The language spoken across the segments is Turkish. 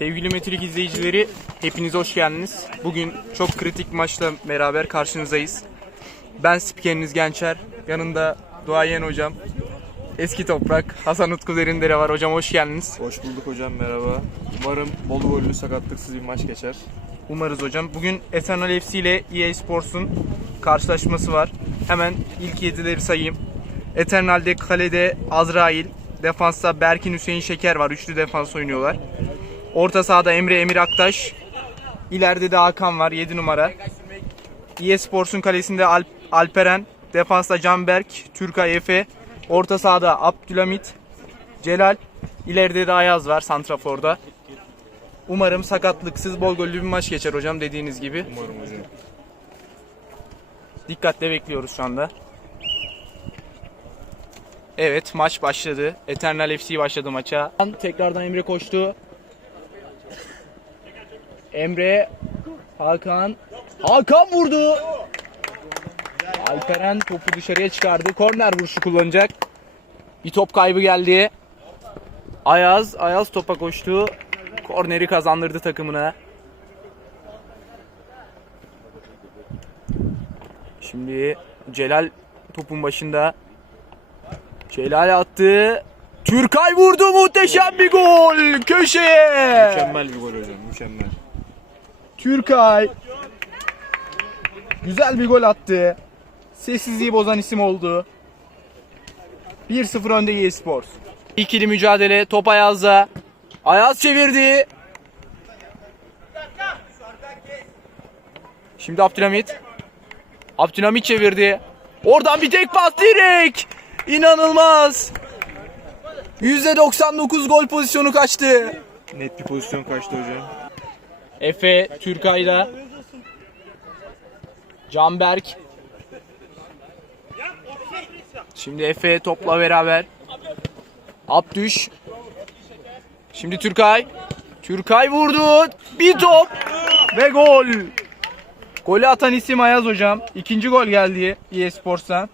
Sevgili Metrik izleyicileri, hepiniz hoş geldiniz. Bugün çok kritik maçla beraber karşınızdayız. Ben spikeriniz Gençer, yanında Duayen hocam, Eski Toprak, Hasan Utku Derindere var. Hocam hoş geldiniz. Hoş bulduk hocam merhaba. Umarım bol gollü sakatlıksız bir maç geçer. Umarız hocam. Bugün Eternal FC ile EA Sports'un karşılaşması var. Hemen ilk yedileri sayayım. Eternal'de kalede Azrail, defansta Berkin Hüseyin Şeker var. Üçlü defans oynuyorlar. Orta sahada Emre Emir Aktaş. İleride de Hakan var 7 numara. Sports'un kalesinde Alp, Alperen, defansta Canberk, Türkay Efe, orta sahada Abdülhamit, Celal, ileride de Ayaz var santraforda. Umarım sakatlıksız bol gollü bir maç geçer hocam dediğiniz gibi. Umarım hocam. Dikkatle bekliyoruz şu anda. Evet maç başladı. Eternal FC başladı maça. Tekrardan Emre koştu. Emre, Hakan. Hakan vurdu. Alperen topu dışarıya çıkardı. Korner vuruşu kullanacak. Bir top kaybı geldi. Ayaz, Ayaz topa koştu. Korneri kazandırdı takımına. Şimdi Celal topun başında. Celal attı. Türkay vurdu muhteşem bir gol köşeye. Mükemmel bir gol hocam mükemmel. Türkay güzel bir gol attı. Sessizliği bozan isim oldu. 1-0 önde EA Sports. İkili mücadele top Ayaz'da. Ayaz çevirdi. Şimdi Abdülhamit. Abdülhamit çevirdi. Oradan bir tek pas direkt. İnanılmaz. %99 gol pozisyonu kaçtı. Net bir pozisyon kaçtı hocam. Efe Türkay'da. Canberk. Şimdi Efe topla beraber. Abdüş. Şimdi Türkay. Türkay vurdu. Bir top. Ve gol. Golü atan isim Ayaz hocam. İkinci gol geldi EA Sports'tan.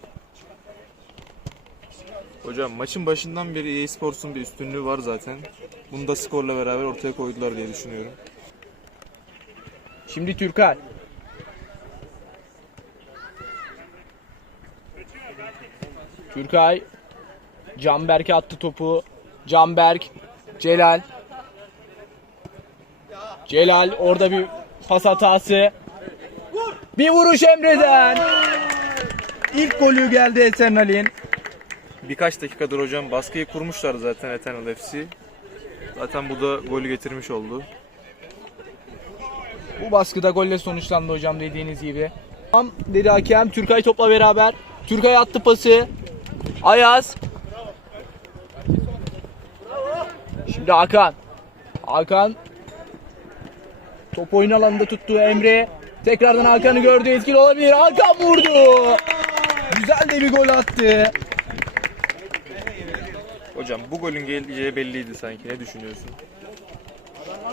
Hocam maçın başından beri EA bir üstünlüğü var zaten. Bunu da skorla beraber ortaya koydular diye düşünüyorum. Şimdi Türkay. Türkay. Canberk'e attı topu. Canberk. Celal. Celal orada bir pas hatası. Bir vuruş Emre'den. İlk golü geldi Eternal'in. Birkaç dakikadır hocam baskıyı kurmuşlar zaten Eternal FC. Zaten bu da golü getirmiş oldu. Bu baskıda golle sonuçlandı hocam dediğiniz gibi. Tam dedi hakem. Türkay topla beraber. Türkay attı pası. Ayaz. Şimdi Hakan. Hakan. Top oyun alanında tuttu Emre. Tekrardan Hakan'ı gördü. Etkili olabilir. Hakan vurdu. Güzel de bir gol attı. Hocam bu golün geleceği belliydi sanki. Ne düşünüyorsun?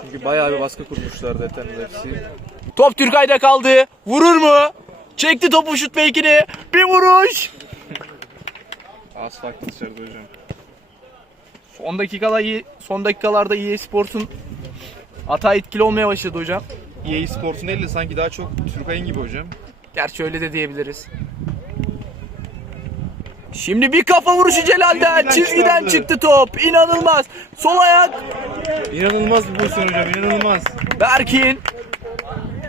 Çünkü bayağı bir baskı kurmuşlardı Eternal FC. Top Türkay'da kaldı. Vurur mu? Çekti topu şut fake'ini. Bir vuruş. Az farklı dışarıda hocam. Son dakikada iyi, son dakikalarda EA Sports'un hata etkili olmaya başladı hocam. EA Sports'un elle sanki daha çok Türkay'ın gibi hocam. Gerçi öyle de diyebiliriz. Şimdi bir kafa vuruşu Celal'den. Çizgiden çıktı top. İnanılmaz. Sol ayak. İnanılmaz bir pozisyon hocam inanılmaz. Berkin.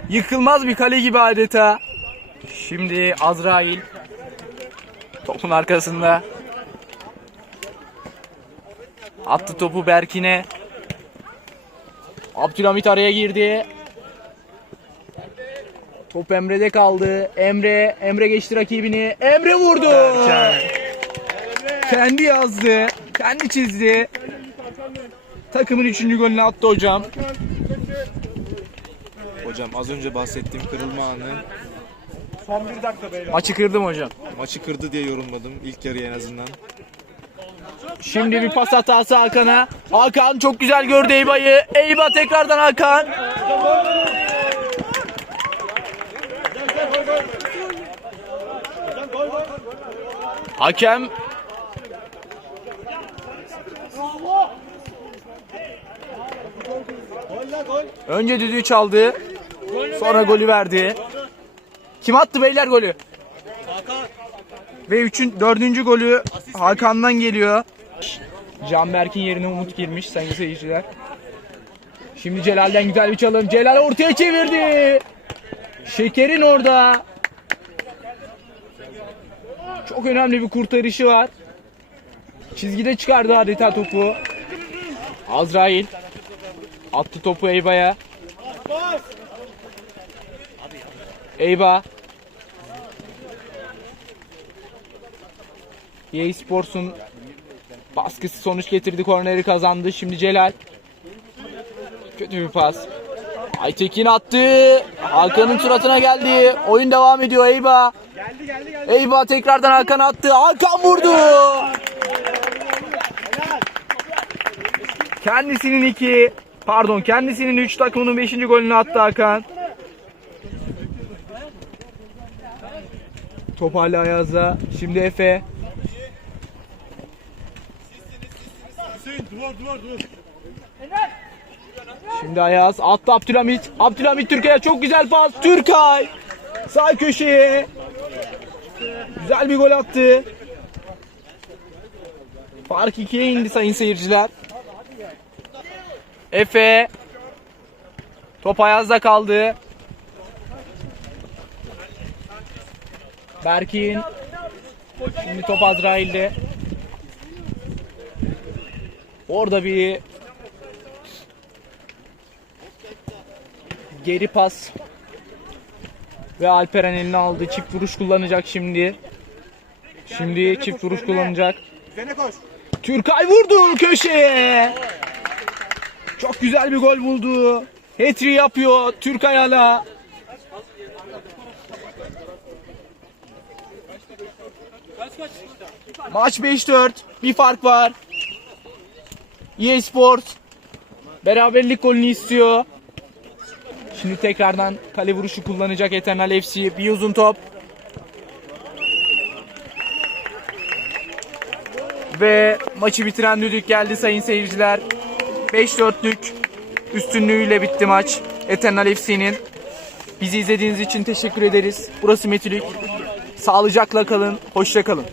Yıkılmaz bir kale gibi adeta. Şimdi Azrail. Topun arkasında. Attı topu Berkin'e. Abdülhamit araya girdi. Top Emre'de kaldı. Emre, Emre geçti rakibini. Emre vurdu. Kendi yazdı. Kendi çizdi. Takımın üçüncü golünü attı hocam. Hocam az önce bahsettiğim kırılma anı Maçı kırdım hocam. maçı kırdı diye yorumladım ilk yarıya en azından. Şimdi bir pas hatası Hakan'a. Hakan çok güzel gördü Eyba'yı. Eyba tekrardan Hakan. Hakem Önce düdüğü çaldı. Sonra golü verdi. Kim attı beyler golü? Ve üçün, dördüncü golü Hakan'dan geliyor. Canberk'in yerine Umut girmiş sayın seyirciler. Şimdi Celal'den güzel bir çalım. Celal ortaya çevirdi. Şeker'in orada. Çok önemli bir kurtarışı var. Çizgide çıkardı adeta topu. Azrail attı topu Eyba'ya. Eyba. EA Sports'un baskısı sonuç getirdi. Korneri kazandı. Şimdi Celal. Kötü bir pas. Aytekin attı. Hakan'ın suratına geldi. Oyun devam ediyor Eyba. Eyba tekrardan Hakan attı. Hakan vurdu. Kendisinin iki, pardon kendisinin üç takımının beşinci golünü attı Hakan. Top hala Ayaz'da. Şimdi Efe. Şimdi Ayaz attı Abdülhamit. Abdülhamit Türkay'a çok güzel pas. Türkay sağ köşeye. Güzel bir gol attı. Fark ikiye indi sayın seyirciler. Efe. Top Ayaz'da kaldı. Berkin. Şimdi top Azrail'de. Orada bir geri pas ve Alperen eline aldı. Çift vuruş kullanacak şimdi. Şimdi çift vuruş kullanacak. Türkay vurdu köşeye. Çok güzel bir gol buldu. Hatri yapıyor Türkay hala. Maç 5-4. Bir fark var. EA Sports beraberlik golünü istiyor. Şimdi tekrardan kale vuruşu kullanacak Eternal FC. Bir uzun top. Ve maçı bitiren düdük geldi sayın seyirciler. 5-4'lük üstünlüğüyle bitti maç. Eternal FC'nin. Bizi izlediğiniz için teşekkür ederiz. Burası Metülük. Sağlıcakla kalın. Hoşça kalın.